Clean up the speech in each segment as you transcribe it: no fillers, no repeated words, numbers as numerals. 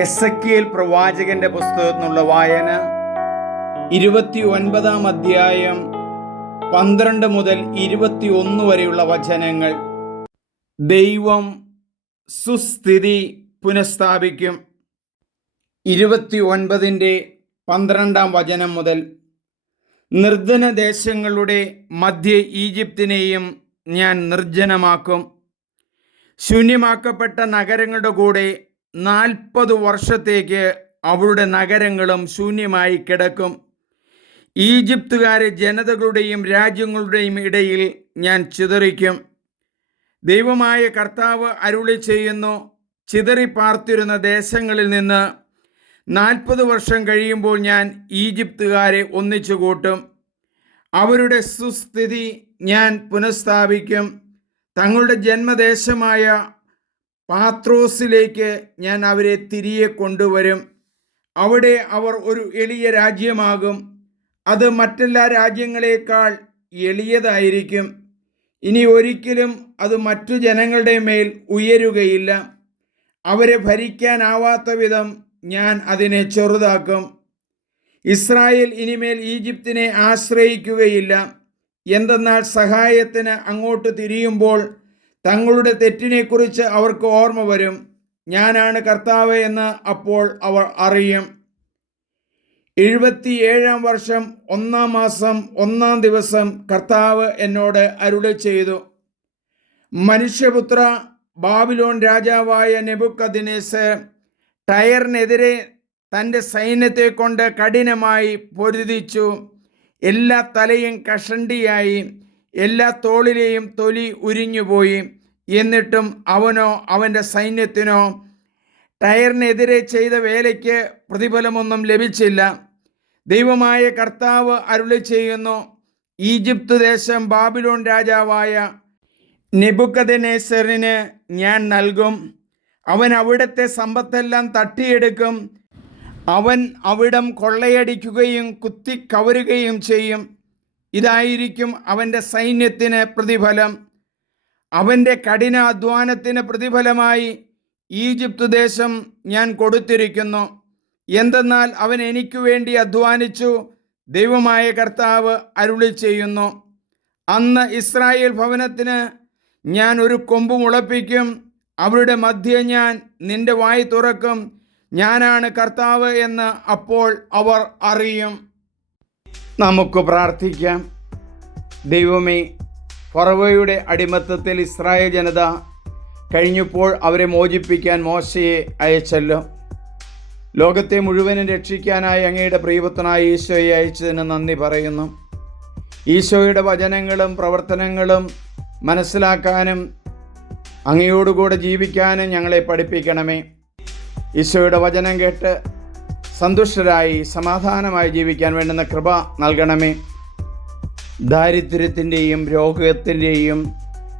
Ezekiel പ്രവാചകന്റെ പുസ്തകത്തിൽ നിന്നുള്ള വായന 29 അധ്യായം 12 മുതൽ 21 വരെയുള്ള വചനങ്ങൾ. ദൈവം സുസ്ഥിതി പുനഃസ്ഥാപിക്കും. 29-12 വചനം മുതൽ, നിർജ്ജന ദേശങ്ങളുടെ മധ്യേ ഈജിപ്തിനെയും ഞാൻ നിർജ്ജനമാക്കും. ശൂന്യമാക്കപ്പെട്ട നഗരങ്ങളുടെ കൂടെ 40 വർഷത്തേക്ക് അവളുടെ നഗരങ്ങളും ശൂന്യമായി കിടക്കും. ഈജിപ്തുകാരെ ജനതകളുടെയും രാജ്യങ്ങളുടെയും ഇടയിൽ ഞാൻ ചിതറിക്കും. ദൈവമായ കർത്താവ് അരുളി ചെയ്യുന്നു, ചിതറിപ്പാർത്തിരുന്ന ദേശങ്ങളിൽ നിന്ന് 40 വർഷം കഴിയുമ്പോൾ ഞാൻ ഈജിപ്തുകാരെ ഒന്നിച്ചു കൂട്ടും. അവരുടെ സുസ്ഥിതി ഞാൻ പുനഃസ്ഥാപിക്കും. തങ്ങളുടെ ജന്മദേശമായ പാത്രോസിലേക്ക് ഞാൻ അവരെ തിരികെ കൊണ്ടുവരും. അവിടെ അവർ ഒരു എളിയ രാജ്യമാകും. അത് മറ്റെല്ലാ രാജ്യങ്ങളെക്കാൾ എളിയതായിരിക്കും. ഇനി ഒരിക്കലും അത് മറ്റു ജനങ്ങളുടെ മേൽ ഉയരുകയില്ല. അവരെ ഭരിക്കാനാവാത്ത വിധം ഞാൻ അതിനെ ചെറുതാക്കും. ഇസ്രായേൽ ഇനിമേൽ ഈജിപ്തിനെ ആശ്രയിക്കുകയില്ല. എന്തെന്നാൽ സഹായത്തിന് അങ്ങോട്ട് തിരിയുമ്പോൾ തങ്ങളുടെ തെറ്റിനെക്കുറിച്ച് അവർക്ക് ഓർമ്മ വരും. ഞാനാണ് കർത്താവ് എന്ന് അപ്പോൾ അവർ അറിയും. 77 വർഷം 1 മാസം 1 ദിവസം കർത്താവ് എന്നോട് അരുളി ചെയ്തു, മനുഷ്യപുത്ര, ബാബിലോൺ രാജാവായ നെബൂഖദ്നേസർ ടയറിനെതിരെ തൻ്റെ സൈന്യത്തെ കൊണ്ട് കഠിനമായി പൊരുതിച്ചു. എല്ലാ തലയും കഷണ്ടിയായി, എല്ലാ തോളിലെയും തൊലി ഉരിഞ്ഞുപോയി. എന്നിട്ടും അവനോ അവൻ്റെ സൈന്യത്തിനോ ടയറിനെതിരെ ചെയ്ത വേലയ്ക്ക് പ്രതിഫലമൊന്നും ലഭിച്ചില്ല. ദൈവമായ കർത്താവ് അരുളി ചെയ്യുന്നു, ഈജിപ്ത് ദേശം ബാബിലോൺ രാജാവായ നെബൂഖദ്നേസറിന് ഞാൻ നൽകും. അവൻ അവിടുത്തെ സമ്പത്തെല്ലാം തട്ടിയെടുക്കും. അവൻ അവിടം കൊള്ളയടിക്കുകയും കുത്തിക്കവരുകയും ചെയ്യും. ഇതായിരിക്കും അവൻ്റെ സൈന്യത്തിന് പ്രതിഫലം. അവൻ്റെ കഠിന അധ്വാനത്തിന് പ്രതിഫലമായി ഈജിപ്ത് ദേശം ഞാൻ കൊടുത്തിരിക്കുന്നു. എന്തെന്നാൽ അവൻ എനിക്ക് വേണ്ടി അധ്വാനിച്ചു. ദൈവമായ കർത്താവ് അരുളി ചെയ്യുന്നു, അന്ന് ഇസ്രായേൽ ഭവനത്തിന് ഞാൻ ഒരു കൊമ്പ് മുളപ്പിക്കും. അവരുടെ മധ്യേ ഞാൻ നിന്റെ വായ് തുറക്കും. ഞാനാണ് കർത്താവ് എന്ന് അപ്പോൾ അവർ അറിയും. നമുക്ക് പ്രാർത്ഥിക്കാം. ദൈവമേ, ഫറവോയുടെ അടിമത്തത്തിൽ ഇസ്രായേൽ ജനത കഴിഞ്ഞപ്പോൾ അവരെ മോചിപ്പിക്കാൻ മോശയെ അയച്ചല്ലോ. ലോകത്തെ മുഴുവനും രക്ഷിക്കാനായി അങ്ങയുടെ പ്രിയപുത്രനായ ഈശോയെ അയച്ചതിന് നന്ദി പറയുന്നു. ഈശോയുടെ വചനങ്ങളും പ്രവർത്തനങ്ങളും മനസ്സിലാക്കാനും അങ്ങയോടുകൂടെ ജീവിക്കാനും ഞങ്ങളെ പഠിപ്പിക്കണമേ. ഈശോയുടെ വചനം കേട്ട് സന്തുഷ്ടരായി സമാധാനമായി ജീവിക്കാൻ വേണ്ടുന്ന കൃപ നൽകണമേ. ദാരിദ്ര്യത്തിൻ്റെയും രോഗത്തിൻ്റെയും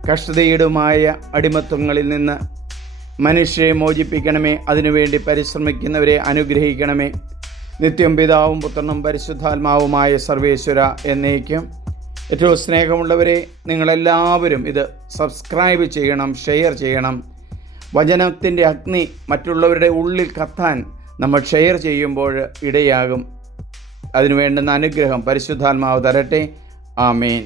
കഷ്ടതയുടെയുമായ അടിമത്വങ്ങളിൽ നിന്ന് മനുഷ്യരെ മോചിപ്പിക്കണമേ. അതിനുവേണ്ടി പരിശ്രമിക്കുന്നവരെ അനുഗ്രഹിക്കണമേ. നിത്യം പിതാവും പുത്രനും പരിശുദ്ധാത്മാവുമായ സർവേശ്വര എന്നേക്കും. ഏറ്റവും സ്നേഹമുള്ളവരെ, നിങ്ങളെല്ലാവരും ഇത് സബ്സ്ക്രൈബ് ചെയ്യണം, ഷെയർ ചെയ്യണം. വചനത്തിൻ്റെ അഗ്നി മറ്റുള്ളവരുടെ ഉള്ളിൽ കത്താൻ നമ്മൾ ഷെയർ ചെയ്യുമ്പോൾ ഇടയാകും. അതിനു വേണ്ടുന്ന അനുഗ്രഹം പരിശുദ്ധാത്മാവ് തരട്ടെ. ആമേൻ.